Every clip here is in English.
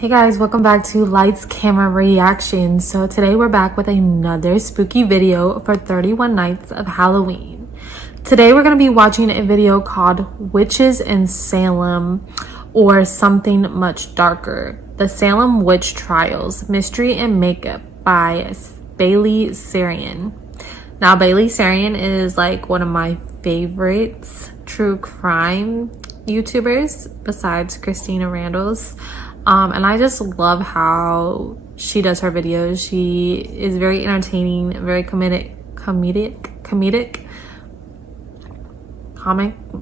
Hey guys, welcome back to Lights Camera Reaction. So today we're back with another spooky video for 31 Nights of Halloween. Today we're going to be watching a video called Witches in Salem, or something much darker. The Salem Witch Trials, Mystery and Makeup by Bailey Sarian. Now Bailey Sarian is like one of my favorites true crime YouTubers besides Christina Randall's. And I just love how she does her videos. She is very entertaining, very comic.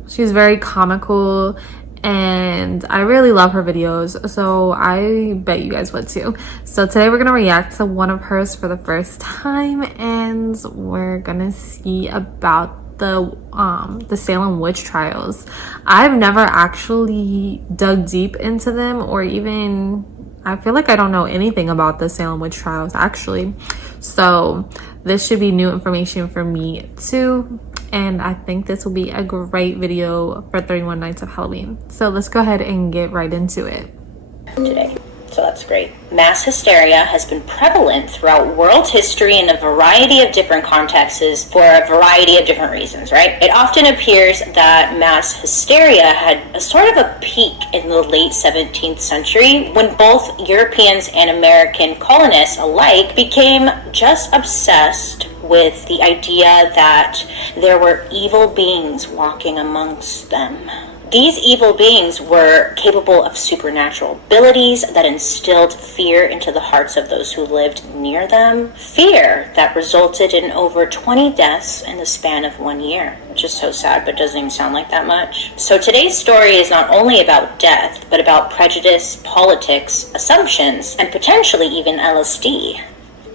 She's very comical, and I really love her videos. So I bet you guys would too. So today we're gonna react to one of hers for the first time, and we're gonna see about the Salem witch trials. I've never actually dug deep into them, or even I feel like I don't know anything about the Salem witch trials actually. So this should be new information for me too, and I think this will be a great video for 31 Nights of Halloween. So let's go ahead and get right into it today. So that's great. Mass hysteria has been prevalent throughout world history in a variety of different contexts for a variety of different reasons, right? It often appears that mass hysteria had a sort of a peak in the late 17th century when both Europeans and American colonists alike became just obsessed with the idea that there were evil beings walking amongst them. These evil beings were capable of supernatural abilities that instilled fear into the hearts of those who lived near them. Fear that resulted in over 20 deaths in the span of 1 year, which is so sad, but doesn't even sound like that much. So today's story is not only about death, but about prejudice, politics, assumptions, and potentially even LSD.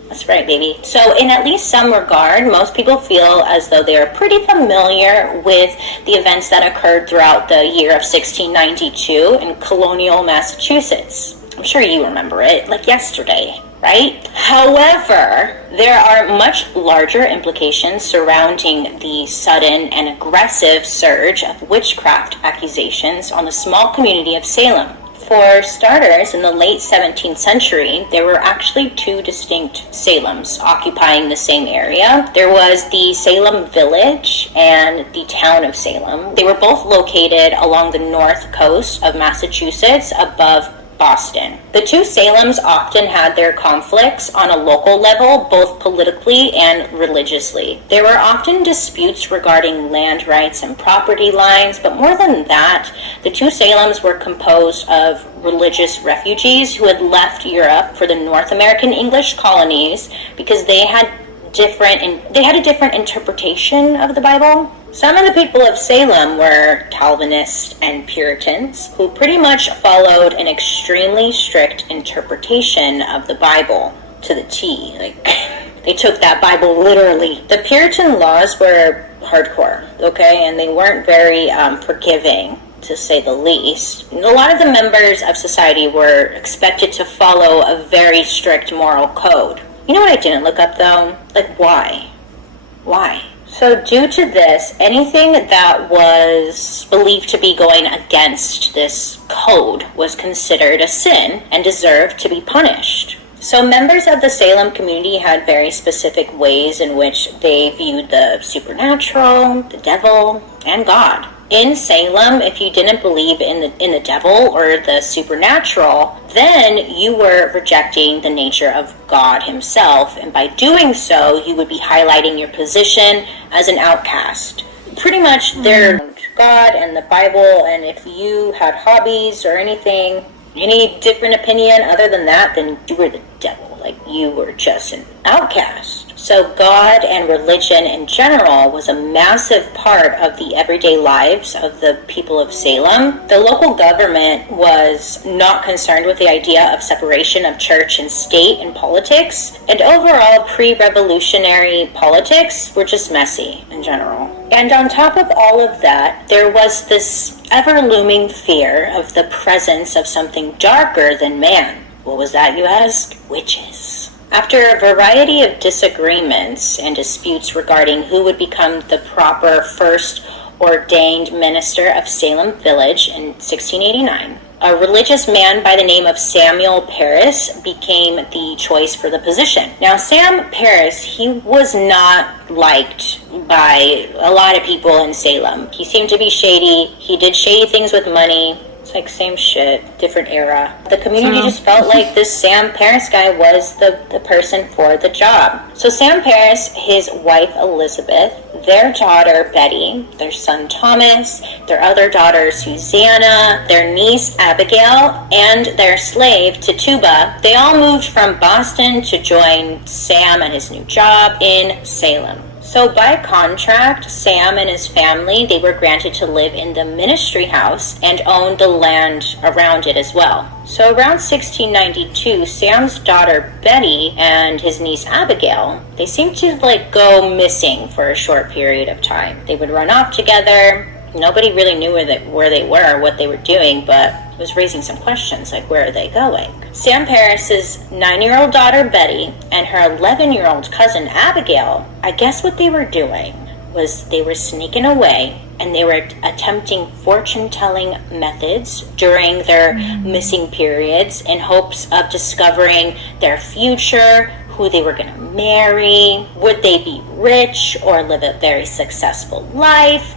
That's right, baby. So in at least some regard, most people feel as though they are pretty familiar with the events that occurred throughout the year of 1692 in colonial Massachusetts. I'm sure you remember it, like yesterday, right? However, there are much larger implications surrounding the sudden and aggressive surge of witchcraft accusations on the small community of Salem. For starters, in the late 17th century, there were actually two distinct Salems occupying the same area. There was the Salem village and the town of Salem. They were both located along the north coast of Massachusetts above Boston. The two Salems often had their conflicts on a local level, both politically and religiously. There were often disputes regarding land rights and property lines, but more than that, the two Salems were composed of religious refugees who had left Europe for the North American English colonies because they had a different interpretation of the Bible. Some of the people of Salem were Calvinists and Puritans who pretty much followed an extremely strict interpretation of the Bible to the T. Like, they took that Bible literally. The Puritan laws were hardcore, okay, and they weren't very forgiving, to say the least. A lot of the members of society were expected to follow a very strict moral code. You know what I didn't look up though? Like, why? Why? So due to this, anything that was believed to be going against this code was considered a sin and deserved to be punished. So members of the Salem community had very specific ways in which they viewed the supernatural, the devil, and God. In Salem, if you didn't believe in the devil or the supernatural, then you were rejecting the nature of God himself, and by doing so, you would be highlighting your position as an outcast. Pretty much their God and the Bible, and if you had hobbies or anything, any different opinion other than that, then you were the devil. Like, you were just an outcast. So God and religion in general was a massive part of the everyday lives of the people of Salem. The local government was not concerned with the idea of separation of church and state in politics, and overall pre-revolutionary politics were just messy in general. And on top of all of that, there was this ever-looming fear of the presence of something darker than man. What was that, you ask? Witches. After a variety of disagreements and disputes regarding who would become the proper first ordained minister of Salem Village in 1689, A religious man by the name of Samuel Parris became the choice for the position. Now, Sam Parris, he was not liked by a lot of people in Salem. He seemed to be shady. He did shady things with money. It's like same shit, different era. The community just felt like this Sam Parris guy was the person for the job. So Sam Parris, his wife Elizabeth, their daughter Betty, their son Thomas, their other daughter Susanna, their niece Abigail, and their slave Tituba, they all moved from Boston to join Sam at his new job in Salem. So by contract, Sam and his family, they were granted to live in the ministry house and own the land around it as well. So around 1692, Sam's daughter Betty and his niece Abigail, they seemed to go missing for a short period of time. They would run off together. Nobody really knew where they were, what they were doing, but it was raising some questions, like where are they going? Sam Parris's 9-year-old daughter Betty and her 11-year-old cousin Abigail, I guess what they were doing was they were sneaking away and they were attempting fortune-telling methods during their missing periods in hopes of discovering their future, who they were going to marry, would they be rich or live a very successful life,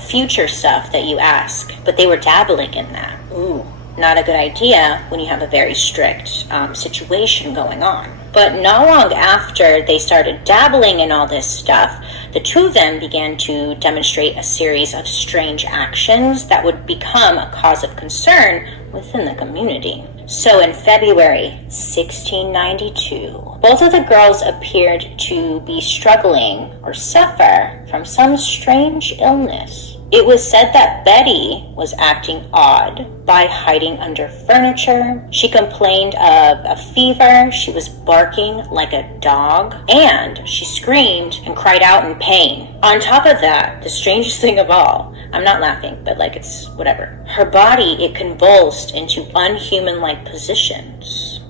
future stuff that you ask. But they were dabbling in that. Ooh, not a good idea when you have a very strict situation going on. But not long after they started dabbling in all this stuff, the two of them began to demonstrate a series of strange actions that would become a cause of concern within the community. So in February 1692, both of the girls appeared to be struggling or suffer from some strange illness. It was said that Betty was acting odd by hiding under furniture. She complained of a fever. She was barking like a dog. And she screamed and cried out in pain. On top of that, the strangest thing of all, I'm not laughing, but it's whatever. Her body, it convulsed into unhuman-like positions.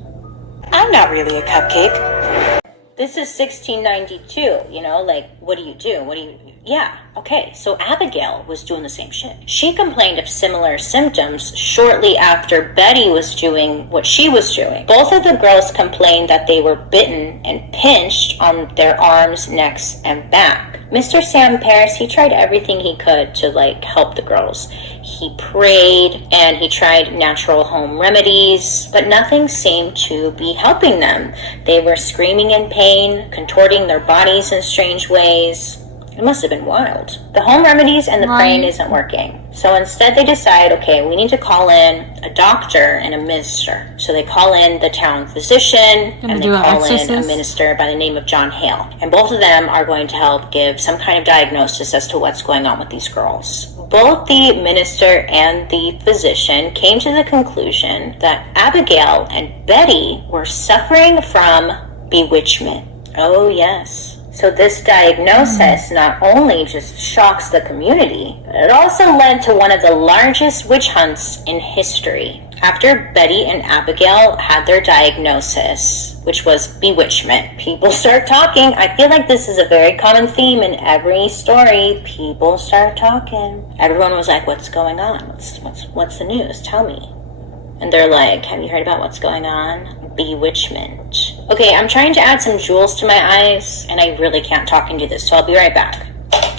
I'm not really a cupcake. This is 1692, what do you do? Yeah, okay, so Abigail was doing the same shit. She complained of similar symptoms shortly after Betty was doing what she was doing. Both of the girls complained that they were bitten and pinched on their arms, necks, and back. Mr. Sam Parris, he tried everything he could to help the girls. He prayed and he tried natural home remedies, but nothing seemed to be helping them. They were screaming in pain, contorting their bodies in strange ways. It must have been wild. The home remedies and the praying isn't working. So instead they decide, okay, we need to call in a doctor and a minister. So they call in the town physician and they call in a minister by the name of John Hale. And both of them are going to help give some kind of diagnosis as to what's going on with these girls. Both the minister and the physician came to the conclusion that Abigail and Betty were suffering from bewitchment. Oh yes. So this diagnosis not only just shocks the community, but it also led to one of the largest witch hunts in history. After Betty and Abigail had their diagnosis, which was bewitchment, people start talking. I feel like this is a very common theme in every story. People start talking. Everyone was like, what's going on? What's the news? Tell me. And they're like, have you heard about what's going on? Bewitchment. Okay, I'm trying to add some jewels to my eyes, and I really can't talk and do this, so I'll be right back.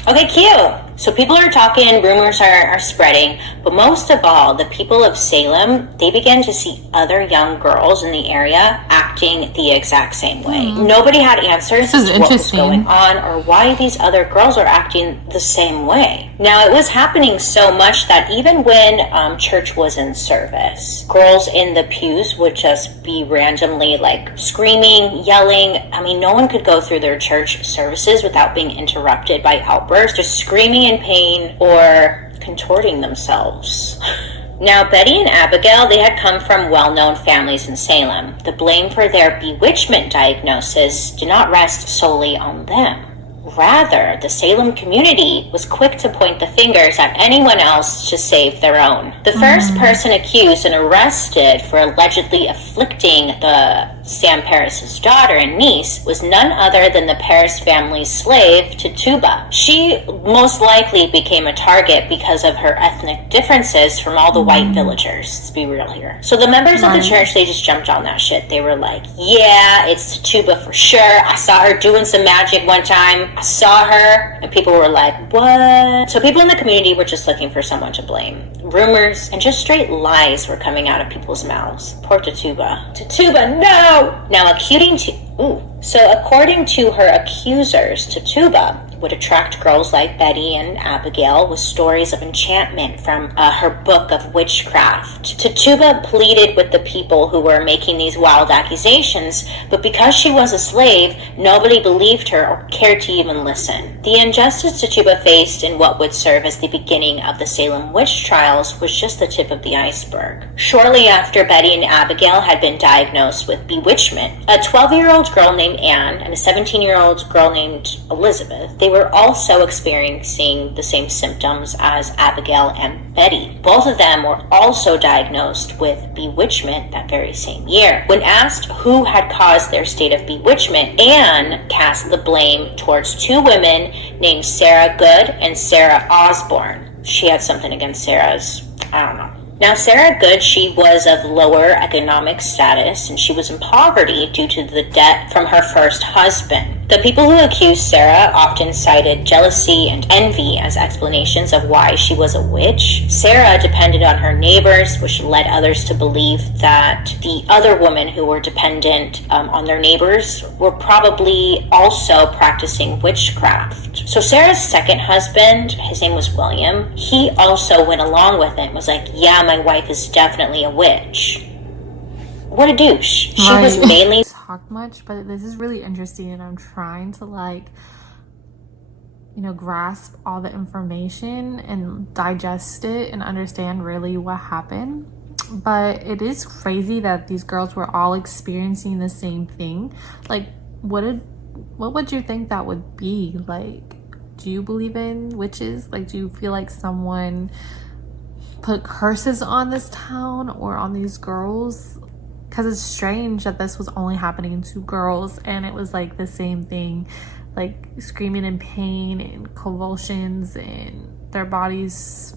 Okay, cute. So people are talking, rumors are spreading, but most of all, the people of Salem, they began to see other young girls in the area acting the exact same way. Nobody had answers as to what was going on or why these other girls are acting the same way. Now, it was happening so much that even when church was in service, girls in the pews would just be randomly screaming, yelling. I mean, no one could go through their church services without being interrupted by outbursts, just screaming in pain or contorting themselves. Now, Betty and Abigail, they had come from well-known families in Salem. The blame for their bewitchment diagnosis did not rest solely on them. Rather, the Salem community was quick to point the fingers at anyone else to save their own. The first person accused and arrested for allegedly afflicting the Sam Paris's daughter and niece, was none other than the Paris family's slave, Tituba. She most likely became a target because of her ethnic differences from all the white villagers. Let's be real here. So the members of the church, they just jumped on that shit. They were like, yeah, it's Tituba for sure. I saw her doing some magic one time. I saw her. And people were like, what? So people in the community were just looking for someone to blame. Rumors and just straight lies were coming out of people's mouths. Poor Tituba. Tituba, no! Now, according to her accusers, Tituba would attract girls like Betty and Abigail with stories of enchantment from her book of witchcraft. Tituba pleaded with the people who were making these wild accusations, but because she was a slave, nobody believed her or cared to even listen. The injustice Tituba faced in what would serve as the beginning of the Salem witch trials was just the tip of the iceberg. Shortly after Betty and Abigail had been diagnosed with bewitchment, a 12-year-old girl named Anne and a 17-year-old girl named Elizabeth, they were also experiencing the same symptoms as Abigail and Betty. Both of them were also diagnosed with bewitchment that very same year. When asked who had caused their state of bewitchment, Anne cast the blame towards two women named Sarah Good and Sarah Osborne. She had something against Sarah's, I don't know. Now, Sarah Good, she was of lower economic status, and she was in poverty due to the debt from her first husband. The people who accused Sarah often cited jealousy and envy as explanations of why she was a witch. Sarah depended on her neighbors, which led others to believe that the other women who were dependent on their neighbors were probably also practicing witchcraft. So Sarah's second husband, his name was William, he also went along with it, was like, yeah, my wife is definitely a witch. What a douche. She was mainly talk much, but this is really interesting, and I'm trying to grasp all the information and digest it and understand really what happened. But it is crazy that these girls were all experiencing the same thing. Like, what would you think that would be? Like, do you believe in witches? Like, do you feel like someone put curses on this town or on these girls? Because it's strange that this was only happening to girls, and it was like the same thing, like screaming in pain and convulsions and their bodies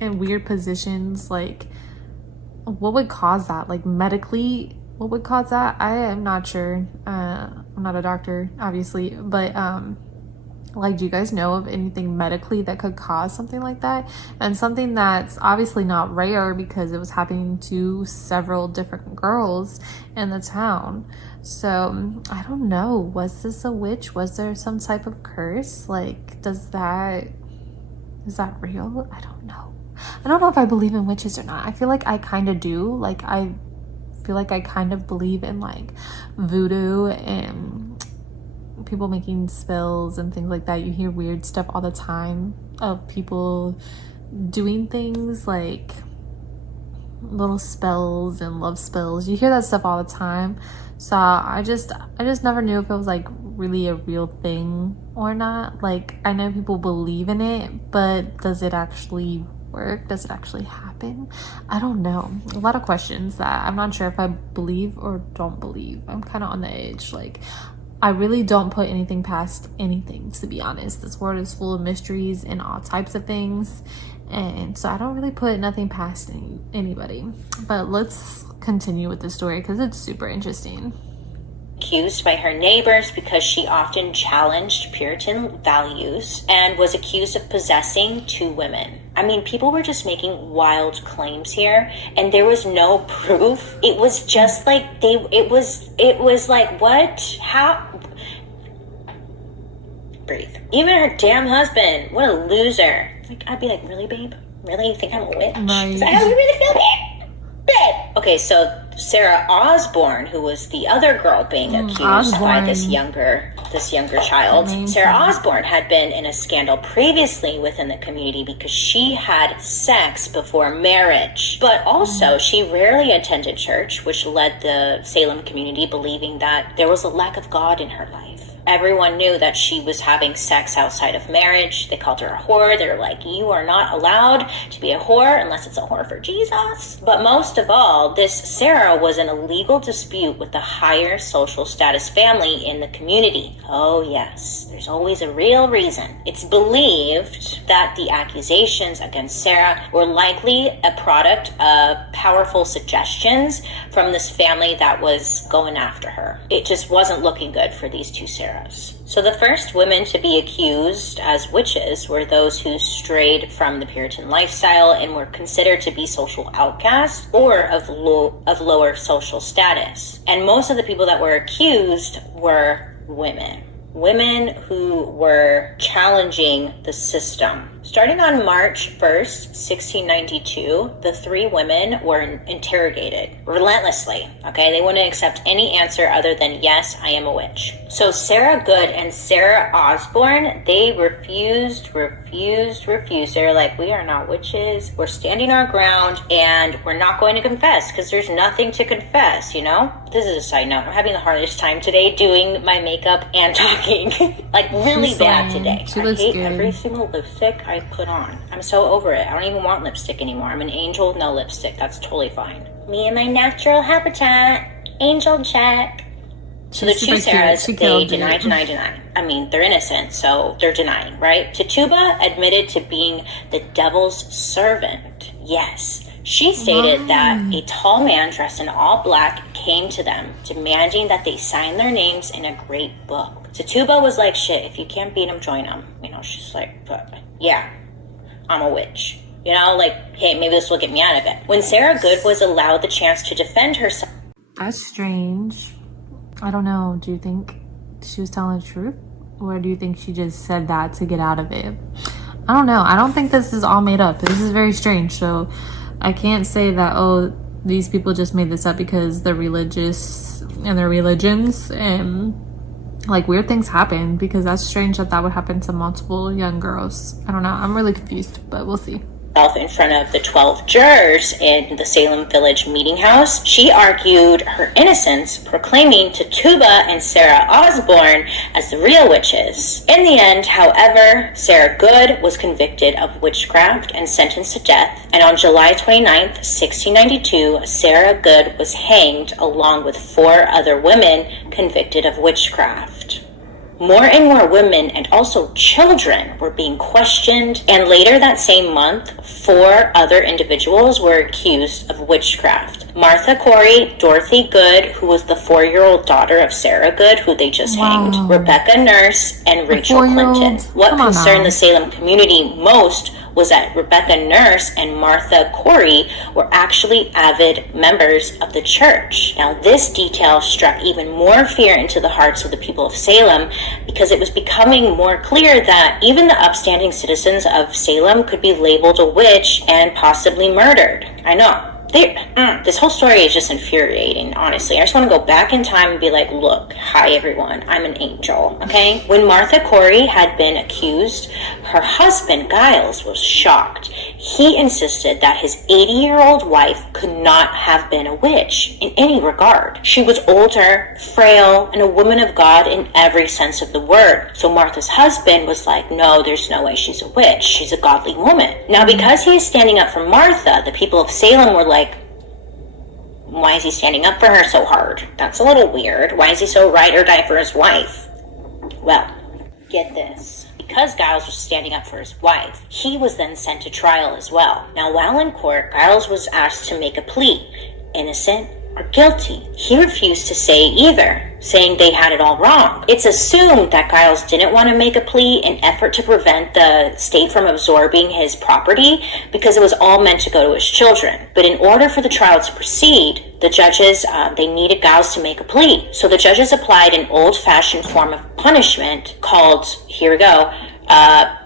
in weird positions. Like, what would cause that? Like, medically, what would cause that? I am not sure. I'm not a doctor, obviously, but like, do you guys know of anything medically that could cause something like that? And something that's obviously not rare because it was happening to several different girls in the town. So I don't know, was this a witch? Was there some type of curse? Like, is that real? I don't know if I believe in witches or not. I feel like I kind of do. Like, I feel like I kind of believe in like voodoo and people making spells and things like that. You hear weird stuff all the time of people doing things like little spells and love spells. You hear that stuff all the time. So I just never knew if it was like really a real thing or not. Like, I know people believe in it, but does it actually work? Does it actually happen? I don't know. A lot of questions that I'm not sure if I believe or don't believe. I'm kind of on the edge. Like, I really don't put anything past anything, to be honest. This world is full of mysteries and all types of things. And so I don't really put nothing past anybody. But let's continue with the story because it's super interesting. Accused by her neighbors because she often challenged Puritan values and was accused of possessing two women. I mean, people were just making wild claims here, and there was no proof. It was just like it was like, what? How? Breathe. Even her damn husband, what a loser. Like, I'd be like, really, babe? Really? You think I'm a witch? Right. Is that how you really feel, babe? Okay, so Sarah Osborne, who was the other girl being accused by this younger child, Sarah Osborne had been in a scandal previously within the community because she had sex before marriage. But also, she rarely attended church, which led the Salem community believing that there was a lack of God in her life. Everyone knew that she was having sex outside of marriage. They called her a whore. They were like, you are not allowed to be a whore unless it's a whore for Jesus. But most of all, this Sarah was in a legal dispute with the higher social status family in the community. Oh yes, there's always a real reason. It's believed that the accusations against Sarah were likely a product of powerful suggestions from this family that was going after her. It just wasn't looking good for these two Sarahs. So the first women to be accused as witches were those who strayed from the Puritan lifestyle and were considered to be social outcasts or of lower social status. And most of the people that were accused were women. Women who were challenging the system. Starting on March 1st, 1692, the three women were interrogated relentlessly, okay? They wouldn't accept any answer other than, yes, I am a witch. So Sarah Good and Sarah Osborne, they refused. They were like, we are not witches. We're standing our ground and we're not going to confess because there's nothing to confess, you know? This is a side note. I'm having the hardest time today doing my makeup and talking. Like really bad today. I hate every single lipstick I put on. I'm so over it. I don't even want lipstick anymore. I'm an angel, no lipstick. That's totally fine. Me and my natural habitat. Angel check. So the two Sarahs, they deny. I mean, they're innocent, so they're denying, right? Tituba admitted to being the devil's servant. Yes. She stated that a tall man dressed in all black came to them, demanding that they sign their names in a great book. Tituba was like, shit, if you can't beat him, join him. You know, she's like, yeah, I'm a witch. You know, like, hey, maybe this will get me out of it. When Sarah Good was allowed the chance to defend herself. That's strange. I don't know. Do you think she was telling the truth? Or do you think she just said that to get out of it? I don't know. I don't think this is all made up. This is very strange. So I can't say that, oh, these people just made this up because they're religious and their religions and like weird things happen, because that's strange that that would happen to multiple young girls. I don't know. I'm really confused, but we'll see. In front of the 12 jurors in the Salem Village meeting house, she argued her innocence, proclaiming Tituba and Sarah Osborne as the real witches. In the end, however, Sarah Good was convicted of witchcraft and sentenced to death, and on July 29th, 1692, Sarah Good was hanged along with 4 other women convicted of witchcraft. More and more women and also children were being questioned, and later that same month, 4 other individuals were accused of witchcraft. Martha Corey, Dorothy Good, who was the 4-year-old daughter of Sarah Good, who they just hanged, Rebecca Nurse, and Rachel Clinton. What concerned the Salem community most was that Rebecca Nurse and Martha Corey were actually avid members of the church. Now, this detail struck even more fear into the hearts of the people of Salem, because it was becoming more clear that even the upstanding citizens of Salem could be labeled a witch and possibly murdered. I know. This whole story is just infuriating, honestly. I just want to go back in time and be like, look, hi everyone, I'm an angel, okay? When Martha Corey had been accused, her husband, Giles, was shocked. He insisted that his 80-year-old wife could not have been a witch in any regard. She was older, frail, and a woman of God in every sense of the word. So Martha's husband was like, no, there's no way she's a witch. She's a godly woman. Now, because he is standing up for Martha, the people of Salem were like, why is he standing up for her so hard? That's a little weird. Why is he so ride or die for his wife? Well, get this. Because Giles was standing up for his wife, he was then sent to trial as well. Now, while in court, Giles was asked to make a plea, innocent or guilty. He refused to say either, saying they had it all wrong. It's assumed that Giles didn't want to make a plea in effort to prevent the state from absorbing his property, because it was all meant to go to his children. But in order for the trial to proceed, the judges, they needed Giles to make a plea. So the judges applied an old-fashioned form of punishment called, here we go,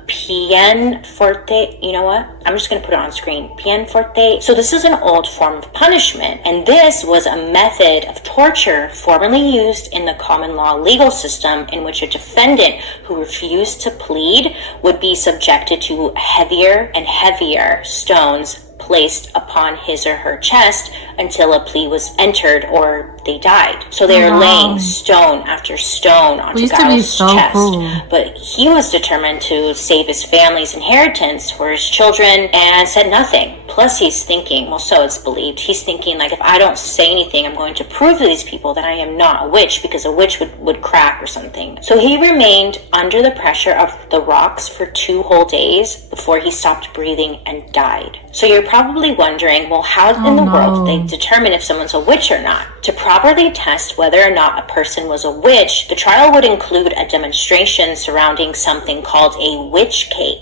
Pien forte. You know what? I'm just going to put it on screen. Pien forte. So this is an old form of punishment, and this was a method of torture formerly used in the common law legal system, in which a defendant who refused to plead would be subjected to heavier and heavier stones placed upon his or her chest until a plea was entered or they died. So they are laying stone after stone onto Giles' chest. Cool. But he was determined to save his family's inheritance for his children and said nothing. Plus he's thinking, well, so it's believed, he's thinking like, if I don't say anything, I'm going to prove to these people that I am not a witch, because a witch would crack or something. So he remained under the pressure of the rocks for 2 whole days before he stopped breathing and died. So you're probably wondering, well, how in the world do they determine if someone's a witch or not? To properly test whether or not a person was a witch, the trial would include a demonstration surrounding something called a witch cake.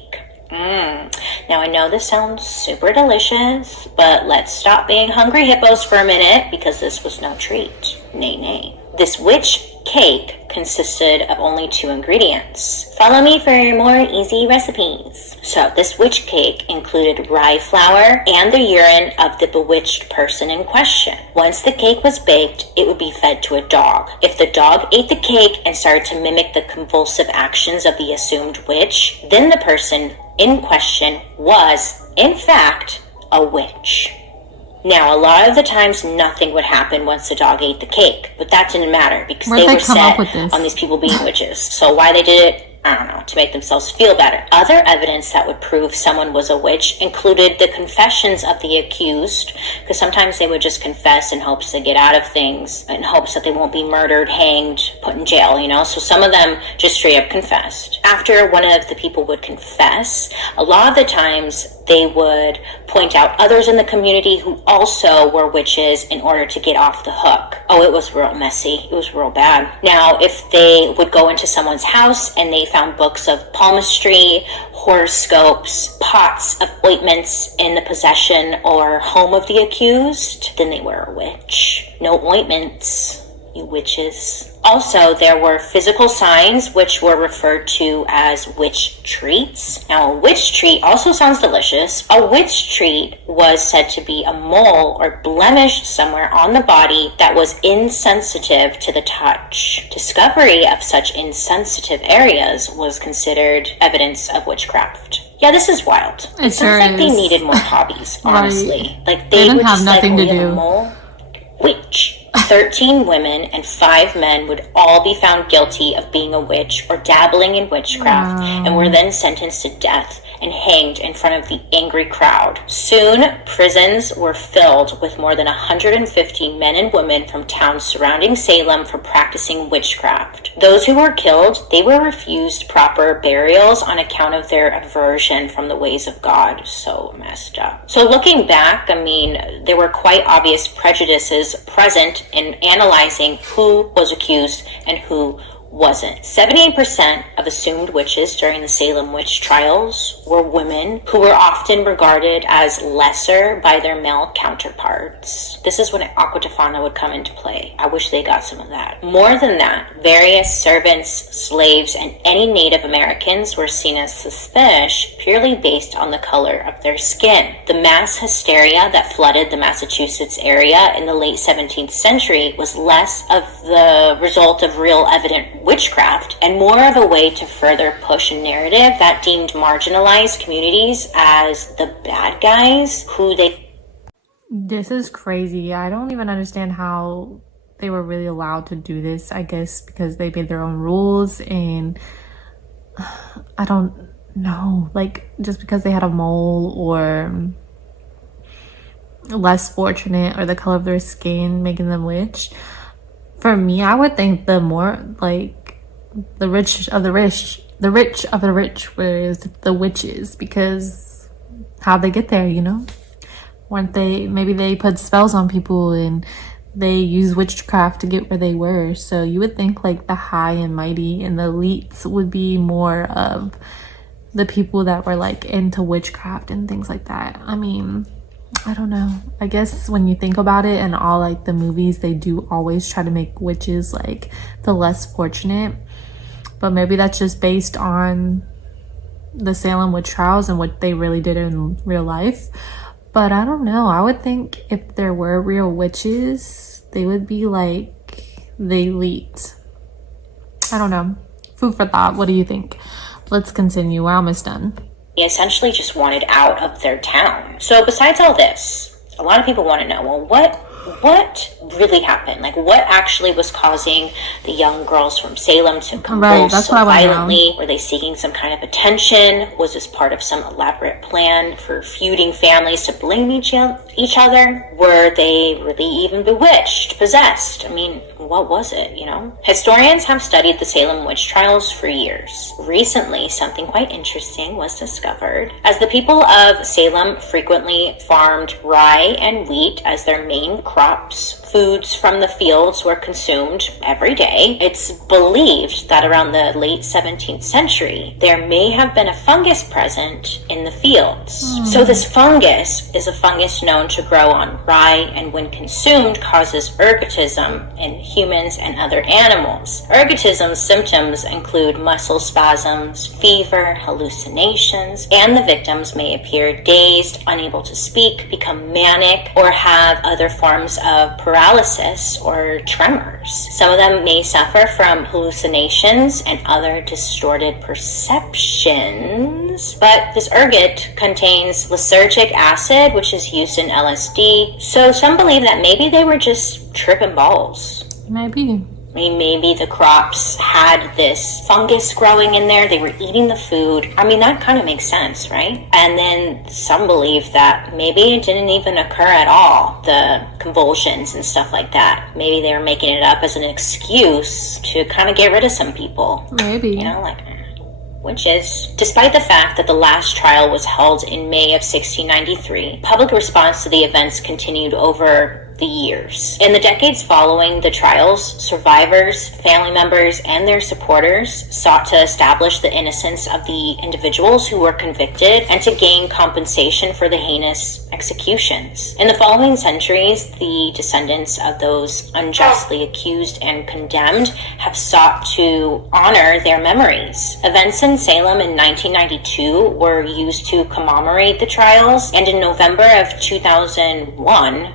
Now I know this sounds super delicious, but let's stop being hungry hippos for a minute, because this was no treat. Nay, nay. This witch cake consisted of only 2 ingredients. Follow me for more easy recipes. So this witch cake included rye flour and the urine of the bewitched person in question. Once the cake was baked, it would be fed to a dog. If the dog ate the cake and started to mimic the convulsive actions of the assumed witch, then the person in question was, in fact, a witch. Now, a lot of the times, nothing would happen once the dog ate the cake, but that didn't matter because they were set on these people being witches. So why they did it, I don't know, to make themselves feel better. Other evidence that would prove someone was a witch included the confessions of the accused, because sometimes they would just confess in hopes to get out of things, in hopes that they won't be murdered, hanged, put in jail, you know? So some of them just straight up confessed. After one of the people would confess, a lot of the times they would point out others in the community who also were witches in order to get off the hook. Oh, it was real messy. It was real bad. Now, if they would go into someone's house and they found books of palmistry, horoscopes, pots of ointments in the possession or home of the accused, then they were a witch. No ointments, you witches. Also, there were physical signs which were referred to as witch treats. Now, a witch treat also sounds delicious. A witch treat was said to be a mole or blemish somewhere on the body that was insensitive to the touch. Discovery of such insensitive areas was considered evidence of witchcraft. Yeah, this is wild. It sounds like they needed more hobbies, honestly. Like they would just like, we have a mole, witch. 13 women and 5 men would all be found guilty of being a witch or dabbling in witchcraft, and were then sentenced to death and hanged in front of the angry crowd. Soon, prisons were filled with more than 150 men and women from towns surrounding Salem for practicing witchcraft. Those who were killed, they were refused proper burials on account of their aversion from the ways of God. So messed up. So looking back, I mean, there were quite obvious prejudices present in analyzing who was accused and who wasn't. 78% of assumed witches during the Salem witch trials were women who were often regarded as lesser by their male counterparts. This is when Aqua Tofana would come into play. I wish they got some of that. More than that, various servants, slaves, and any Native Americans were seen as suspicious purely based on the color of their skin. The mass hysteria that flooded the Massachusetts area in the late 17th century was less of the result of real evident witchcraft and more of a way to further push a narrative that deemed marginalized communities as the bad guys who they... This is crazy. I don't even understand how they were really allowed to do this. I guess because they made their own rules, and I don't know, like just because they had a mole or less fortunate or the color of their skin making them witch. For me, I would think the more like the rich of the rich was the witches, because how'd they get there, you know? Weren't they, maybe they put spells on people and they used witchcraft to get where they were. So you would think like the high and mighty and the elites would be more of the people that were like into witchcraft and things like that. I mean, I don't know. I guess when you think about it, and all like the movies, they do always try to make witches like the less fortunate. But maybe that's just based on the Salem witch trials and what they really did in real life. But I don't know. I would think if there were real witches, they would be like the elite. I don't know. Food for thought. What do you think? Let's continue. We're almost done. They essentially just wanted out of their town. So besides all this, a lot of people want to know, well, what what really happened? Like, what actually was causing the young girls from Salem to Right, convulse that's so what I wanna know. violently? Were they seeking some kind of attention? Was this part of some elaborate plan for feuding families to blame each other? Were they really even bewitched, possessed? I mean, what was it, you know? Historians have studied the Salem witch trials for years. Recently, something quite interesting was discovered. As the people of Salem frequently farmed rye and wheat as their main crops, foods from the fields were consumed every day. It's believed that around the late 17th century, there may have been a fungus present in the fields. So this fungus is a fungus known to grow on rye, and when consumed causes ergotism in humans and other animals. Ergotism symptoms include muscle spasms, fever, hallucinations, and the victims may appear dazed, unable to speak, become manic, or have other forms of paralysis or tremors. Some of them may suffer from hallucinations and other distorted perceptions. But this ergot contains lysergic acid, which is used in LSD. So some believe that maybe they were just tripping balls. Maybe. I mean, maybe the crops had this fungus growing in there. They were eating the food. I mean, that kind of makes sense, right? And then some believe that maybe it didn't even occur at all, the convulsions and stuff like that. Maybe they were making it up as an excuse to kind of get rid of some people. Maybe. You know, like witches. Despite the fact that the last trial was held in May of 1693, public response to the events continued over the years. In the decades following the trials, survivors, family members, and their supporters sought to establish the innocence of the individuals who were convicted and to gain compensation for the heinous executions. In the following centuries, the descendants of those unjustly accused and condemned have sought to honor their memories. Events in Salem in 1992 were used to commemorate the trials, and in November of 2001,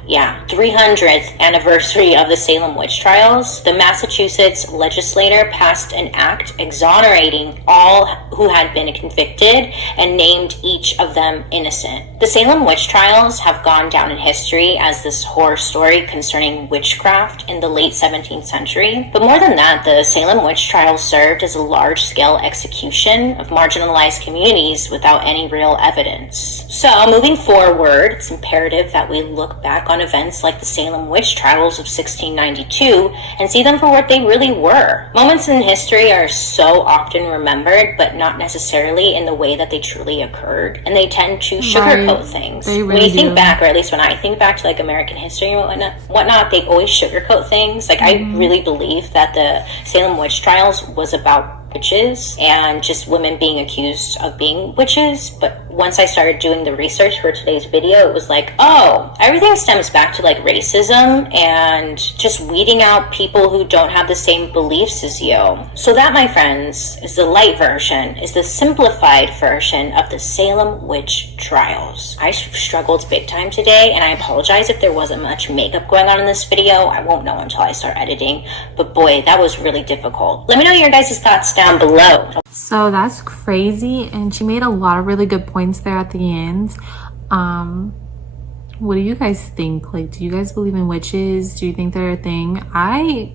300th anniversary of the Salem witch trials, the Massachusetts legislature passed an act exonerating all who had been convicted and named each of them innocent. The Salem witch trials have gone down in history as this horror story concerning witchcraft in the late 17th century. But more than that, the Salem witch trials served as a large-scale execution of marginalized communities without any real evidence. So, moving forward, it's imperative that we look back on events like the Salem witch trials of 1692 and see them for what they really were. Moments in history are so often remembered, but not necessarily in the way that they truly occurred, and they tend to sugarcoat things. They really when you think do. back, or at least when I think back to like American history and whatnot, they always sugarcoat things. Like I really believe that the Salem witch trials was about witches and just women being accused of being witches. But once I started doing the research for today's video, it was like, oh, everything stems back to like racism and just weeding out people who don't have the same beliefs as you. So that, my friends, is the light version, is the simplified version of the Salem witch trials. I struggled big time today, and I apologize if there wasn't much makeup going on in this video. I won't know until I start editing, but boy, that was really difficult. Let me know your guys' thoughts down below. So that's crazy, and she made a lot of really good points there at the end. What do you guys think? Like, do you guys believe in witches? Do you think they're a thing? I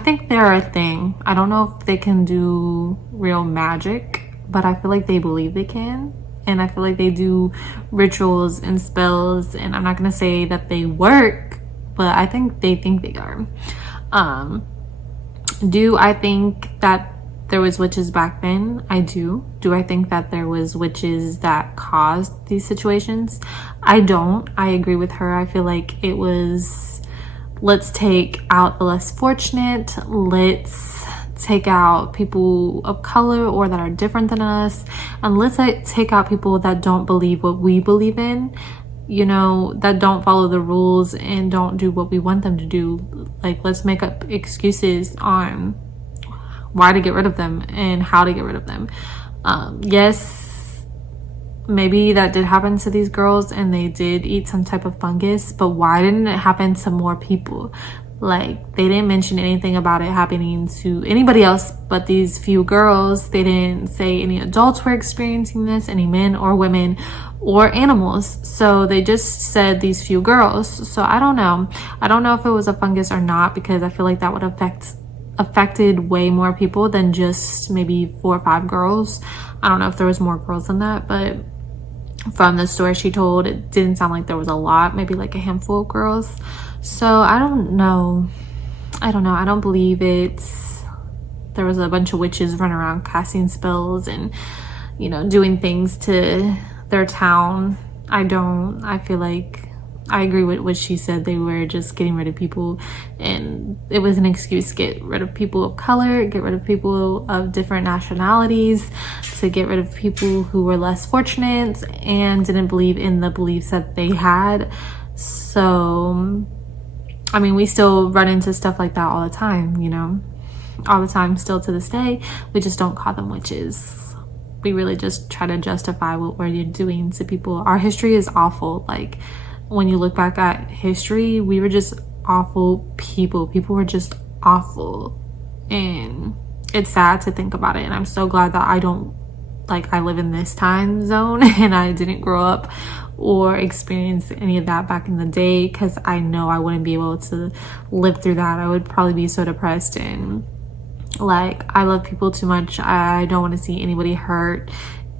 think they're a thing. I don't know if they can do real magic, but I feel like they believe they can, and I feel like they do rituals and spells, and I'm not gonna say that they work, but I think they are. Do I think that there was witches back then? I do. Do I think that there was witches that caused these situations? I don't. I agree with her. I feel like it was, let's take out the less fortunate. Let's take out people of color or that are different than us. And let's take out people that don't believe what we believe in. You know, that don't follow the rules and don't do what we want them to do. Like, let's make up excuses on why to get rid of them and how to get rid of them. Yes, maybe that did happen to these girls and they did eat some type of fungus, but why didn't it happen to more people? Like, they didn't mention anything about it happening to anybody else but these few girls. They didn't say any adults were experiencing this, any men or women or animals. So they just said these few girls. So I don't know. I don't know if it was a fungus or not, because I feel like that would affected way more people than just maybe 4 or 5 girls. I don't know if there was more girls than that, but from the story she told, it didn't sound like there was a lot, maybe like a handful of girls. So I don't know. I don't believe there was a bunch of witches running around casting spells and, you know, doing things to their town. I feel like I agree with what she said. They were just getting rid of people, and it was an excuse to get rid of people of color, get rid of people of different nationalities, to get rid of people who were less fortunate and didn't believe in the beliefs that they had. So, I mean, we still run into stuff like that all the time, you know, all the time, still to this day. We just don't call them witches. We really just try to justify what we're doing to people. Our history is awful. Like, when you look back at history, we were just awful people. People were just awful. And it's sad to think about it. And I'm so glad that I live in this time zone and I didn't grow up or experience any of that back in the day, because I know I wouldn't be able to live through that. I would probably be so depressed, and like, I love people too much. I don't want to see anybody hurt,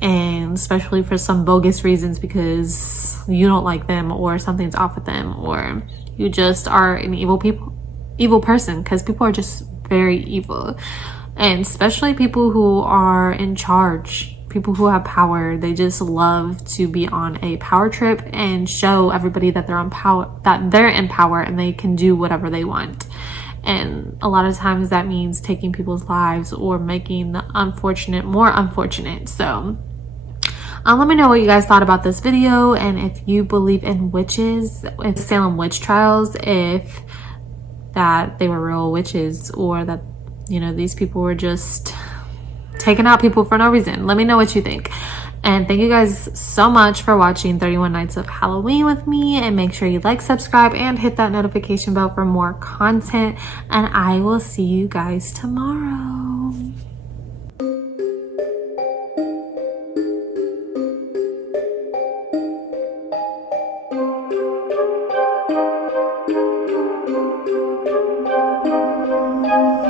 and especially for some bogus reasons, because you don't like them or something's off with them, or you just are an evil person, because people are just very evil. And especially people who are in charge, people who have power, they just love to be on a power trip and show everybody that they're in power and they can do whatever they want. And a lot of times that means taking people's lives or making the unfortunate more unfortunate. So let me know what you guys thought about this video, and if you believe in witches, in Salem witch trials, if that they were real witches, or that, you know, these people were just taking out people for no reason. Let me know what you think. And thank you guys so much for watching 31 Nights of Halloween with me, and make sure you like, subscribe, and hit that notification bell for more content, and I will see you guys tomorrow.